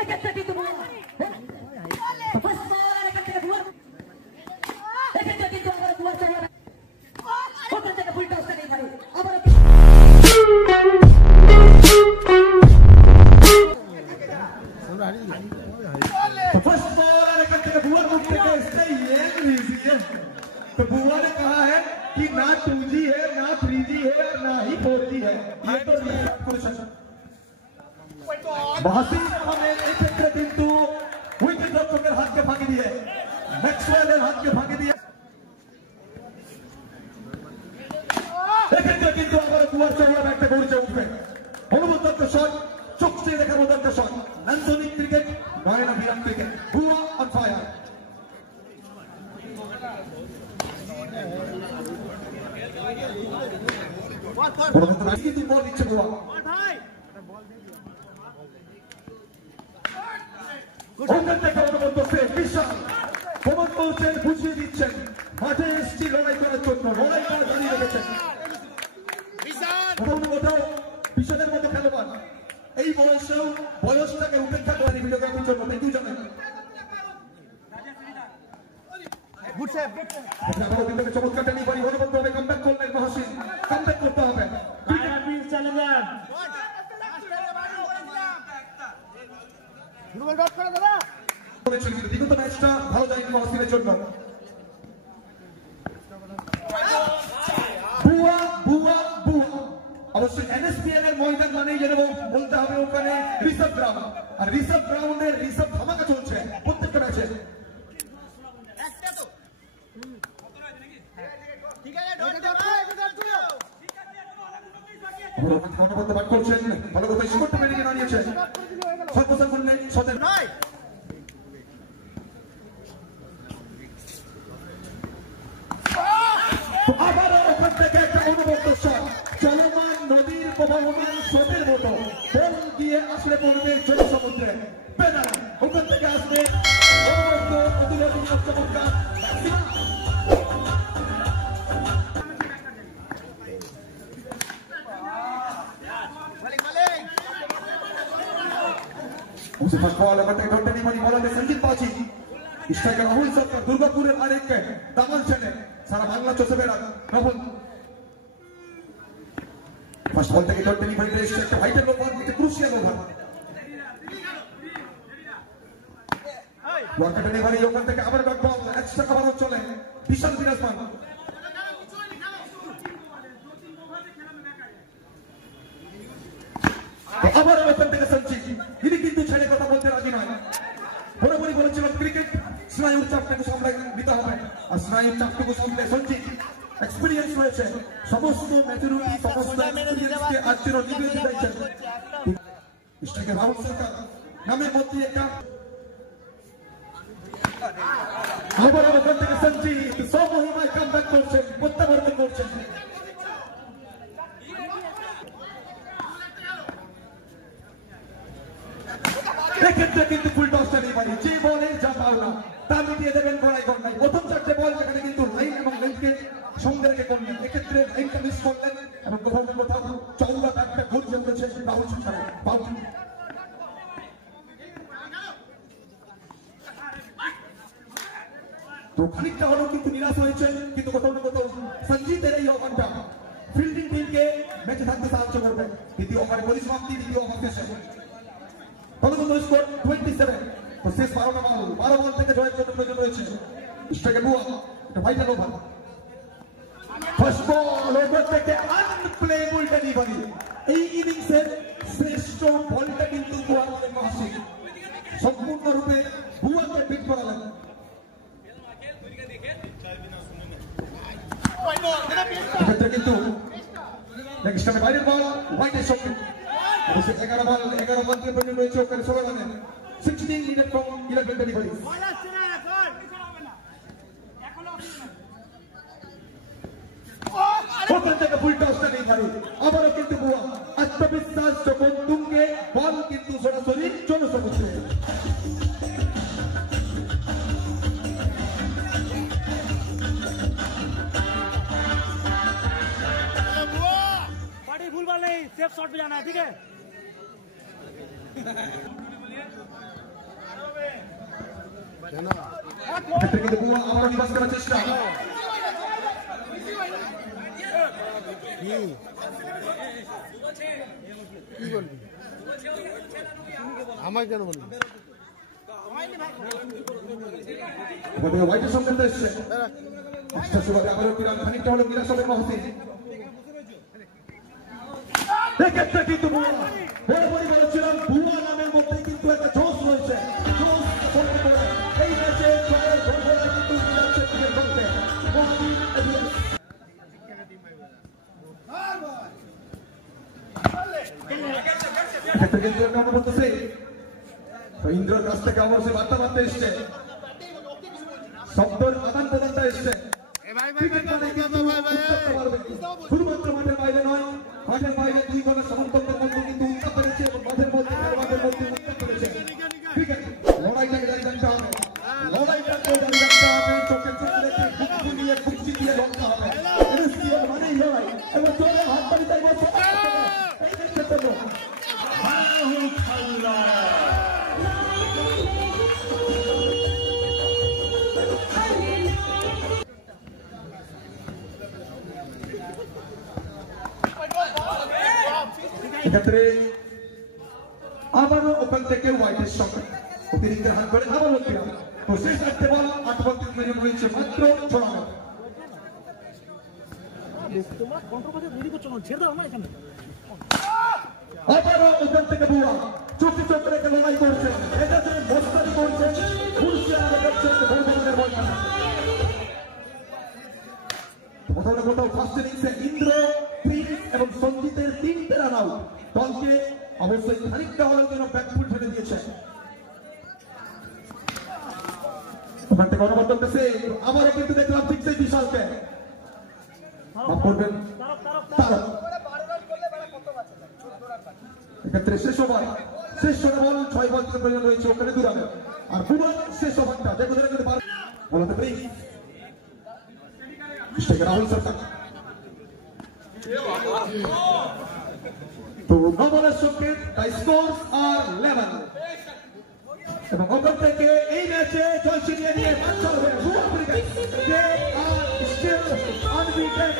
এক্ষেত্রে কিন্তু ফার্স্ট বল এখান থেকে বুয়া এক্ষেত্রে কিন্তু আবার বুয়া চলে ওখান থেকে ফুল টসটা নেই পারে আবার फर्स्ट बॉल लेकर के बुआ को इससे ये लीजिए तो बुआ ने कहा है कि ना 2G है ना 3G है और ना ही 4G है ये तो बहासिन हमें एक क्षेत्र किंतु विकेट रक्षकेर हाथ के भागे दिए मैक्सवेलेर हाथ के भागे दिए एक क्षेत्र किंतु আবার বুয়ার চওড়া একটা গড়িয়ে উঠবে অনুমোদন শট চোখে দেখা মদন শট নান্দনিক ক্রিকেট নয়না বিরাট ক্রিকেট বুয়া অন ফায়ার কিন্তু বল দিচ্ছে বুয়া ওখান থেকে অনুমোদন বিশাল প্রমোদ বলছেন বুঝিয়ে দিচ্ছেন মাঠে এসছি লড়াই করার জন্য লড়াই করা দাঁড়িয়ে রেখেছেন কোথাও বিশালের মতো খেলোয়াড় এই বয়সেও বয়সটাকে উপেক্ষা করেনি ভিডিওগ্রাফির জন্য কিন্তু জানেন চমৎকার টেনি বাড়ি হলে বলতে হবে কামব্যাক করলেন মহাসিন কামব্যাক করতে হবে বিগত ম্যাচটা ভালো যায়নি মহাসিনের জন্য বুয়া বুয়া বুয়া অবশ্যই এনএসপিএল এর ময়দান মানেই যেন বলতে হবে ওখানে রিসার্ভ গ্রাউন্ড আর রিসার্ভ গ্রাউন্ডের রিসার্ভ ধামাকা চলছে প্রত্যেকটা ম্যাচে করছেন ভালো কথা স্কোরটা মেরে দাঁড়িয়েছে সর্বসান করলেন সতেন নয় আবার ওখান থেকে একটা অনুবদ্ধ শট চলমান নদীর প্রবাহমান স্রোতের মতো বল গিয়ে আসলে পড়বে জনসমুদ্রে পেনাল্টি ওখান থেকে আসবে অনুবদ্ধ অতিরথী চমৎকার उसे फर्स्ट बॉल करते डॉट नहीं मारी बॉल में संजीत बाची स्ट्राइकर राहुल सरकार दुर्गापुर आरेख के दामन चले सारा बांग्ला चौसे बेरा राहुल फर्स्ट बॉल থেকে ডট नहीं मारी রেস্ট একটা ভাইটাল ওভার একটা ক্রুশিয়াল ওভার ওয়ার্কার नहीं मारी ওখান থেকে আবার ডট বল এক্সট্রা কভার চলে বিশাল বিরাজমান আবার ওখান থেকে সঞ্চিত ইনি কিন্তু ছেড়ে কথা বলতে রাজি নয় বরাবরই বলেছিল ক্রিকেট স্নায়ুর চাপটাকে সামলায় নিতে হবে আর স্নায়ুর চাপটুকু সামলে সঞ্চিত এক্সপেরিয়েন্স রয়েছে সমস্ত ম্যাচুরিটি সমস্ত এক্সপেরিয়েন্সকে আজকের নিবেদিত দিয়েছেন স্ট্রাইকার রাহুল সরকার নামের মধ্যে একটা আবার ওখান থেকে সঞ্চিত সমহিমায় কামব্যাক করছেন প্রত্যাবর্তন করছেন এক্ষেত্রে কিন্তু ফুল টসটা নেই পারি যে বলে যা পাওনা তা মিটিয়ে দেবেন কড়াই গন্ডায় প্রথম চারটে বল যেখানে কিন্তু লাইন এবং লেন্থকে সঙ্গে রেখে করলেন এক্ষেত্রে লাইনটা মিস করলেন এবং কোথাও না কোথাও চৌড়া একটা গোল জমেছে রাহুল সরকার বাউন্ডারি তো খানিকটা হলেও কিন্তু নিরাশ হয়েছে কিন্তু কোথাও না কোথাও সঞ্জিতের এই ওভারটা ফিল্ডিং টিমকে ম্যাচে থাকতে সাহায্য করবে দ্বিতীয় ওভারে পরিসমাপ্তি দ্বিতীয় ওভার শেষে স্কোর 27 তো শেষ 12 বল থেকে জয়ের জন্য প্রয়োজন রয়েছে স্ট্রাইকার বুয়া এটা ভাইটাল ওভার ফার্স্ট বল ওভার থেকে আনপ্লেবল ডেলিভারি এই ইনিংসের শ্রেষ্ঠ বলটা কিন্তু বুয়া বলে মহাসিন সম্পূর্ণরূপে বুয়াকে বিট করালেন এক্ষেত্রে কিন্তু নেক্সট টাইমে বাইরের বল হোয়াইটের সঙ্গে 11 বল থেকে পর্যন্ত রয়েছে ওখানে 16 রানে 16 মিনিট ফ্রম 11 ডেলিভারি ওখান থেকে ফুল টসটা নেই পারি আবারও কিন্তু বুয়া আত্মবিশ্বাস যখন তুঙ্গে বল কিন্তু সরাসরি জনসমুদ্রে भूल नहीं सेफ शॉट पे जाना है ठीक है কিন্তু পুরো আবারও নিবাস করার চেষ্টা। আমায় কেন বলবি? হোয়াইটের সংকেত এসছে। আবারও বিরাট খানিকটা হলো নিরাশ হবে মহসিন। এক্ষেত্রে কিন্তু বরাবরই বলেছিলাম বুয়া নামের মধ্যে কিন্তু একটা জোশ রয়েছে। এই ম্যাচে জয়ের ঘোষণা কিন্তু যাচ্ছে ক্রিকেট বলতে কিন্তু একটা বলতেছে ইন্দ্রর কাছ থেকে আমার সে বার্তা বার্তা এসছে, শব্দের আদান প্রদানটা এসছে। শুধুমাত্র মাঠের বাইরে নয়, মাঠের বাইরে দুই দলের সমর্থকদের মধ্যে কিন্তু উত্তাপ পেরেছে এবং মাঠের মধ্যে উত্তাপ পেরেছে। ক্রিকেট লড়াইটাকে জারি রাখতে হবে, লড়াইটাকে জারি রাখতে হবে, চোখে চোখ রেখে বুক ফুলিয়ে বুকছি দিয়ে লড়তে হবে। মানেই লড়াই এবং চলে হাত পাড়ি তাই বলছে এক্ষেত্রে আবারও ওখান থেকে হোয়াইটের সঙ্গে অতিরিক্ত হাত করে আবারও দিলাম। তো শেষ 8 বল 8 বল 3 মিনিট রয়েছে মাত্র 6 রান। আবারও ওখান থেকে বুয়া চোখে চোখ রেখে লড়াই করছে, এটাতে মস্তানি করছে, ঘুরছে আর করছে ভোরবেলার বলটা। কোথাও না কোথাও ফার্স্ট ইনিংসে ইন্দ্র, প্রিন্স এবং সঞ্জিতের 3টে রান আউট দলকে অবশ্যই খানিকটা হওয়ার জন্য ব্যাকফুট ঠেলে দিয়েছে। ওখান থেকে অনুবাদ চলতেছে, আবারও কিন্তু দেখলাম ঠিক সেই বিশালকে করবেন তারক। এক্ষেত্রে শেষ ওভার, শেষ বল 6 বল থেকে প্রয়োজন রয়েছে ওখানে 2 রানের। আর পুরো শেষ ওভারটা যে কোথাও কিন্তু বলতে পারি রাহুল সরকার। তো নবলের সঙ্গে স্কোরস আর 11 এবং ওখান থেকে এই ম্যাচে জয় ছিনিয়ে নিয়ে মাঠ চলবে। They are still unbeaten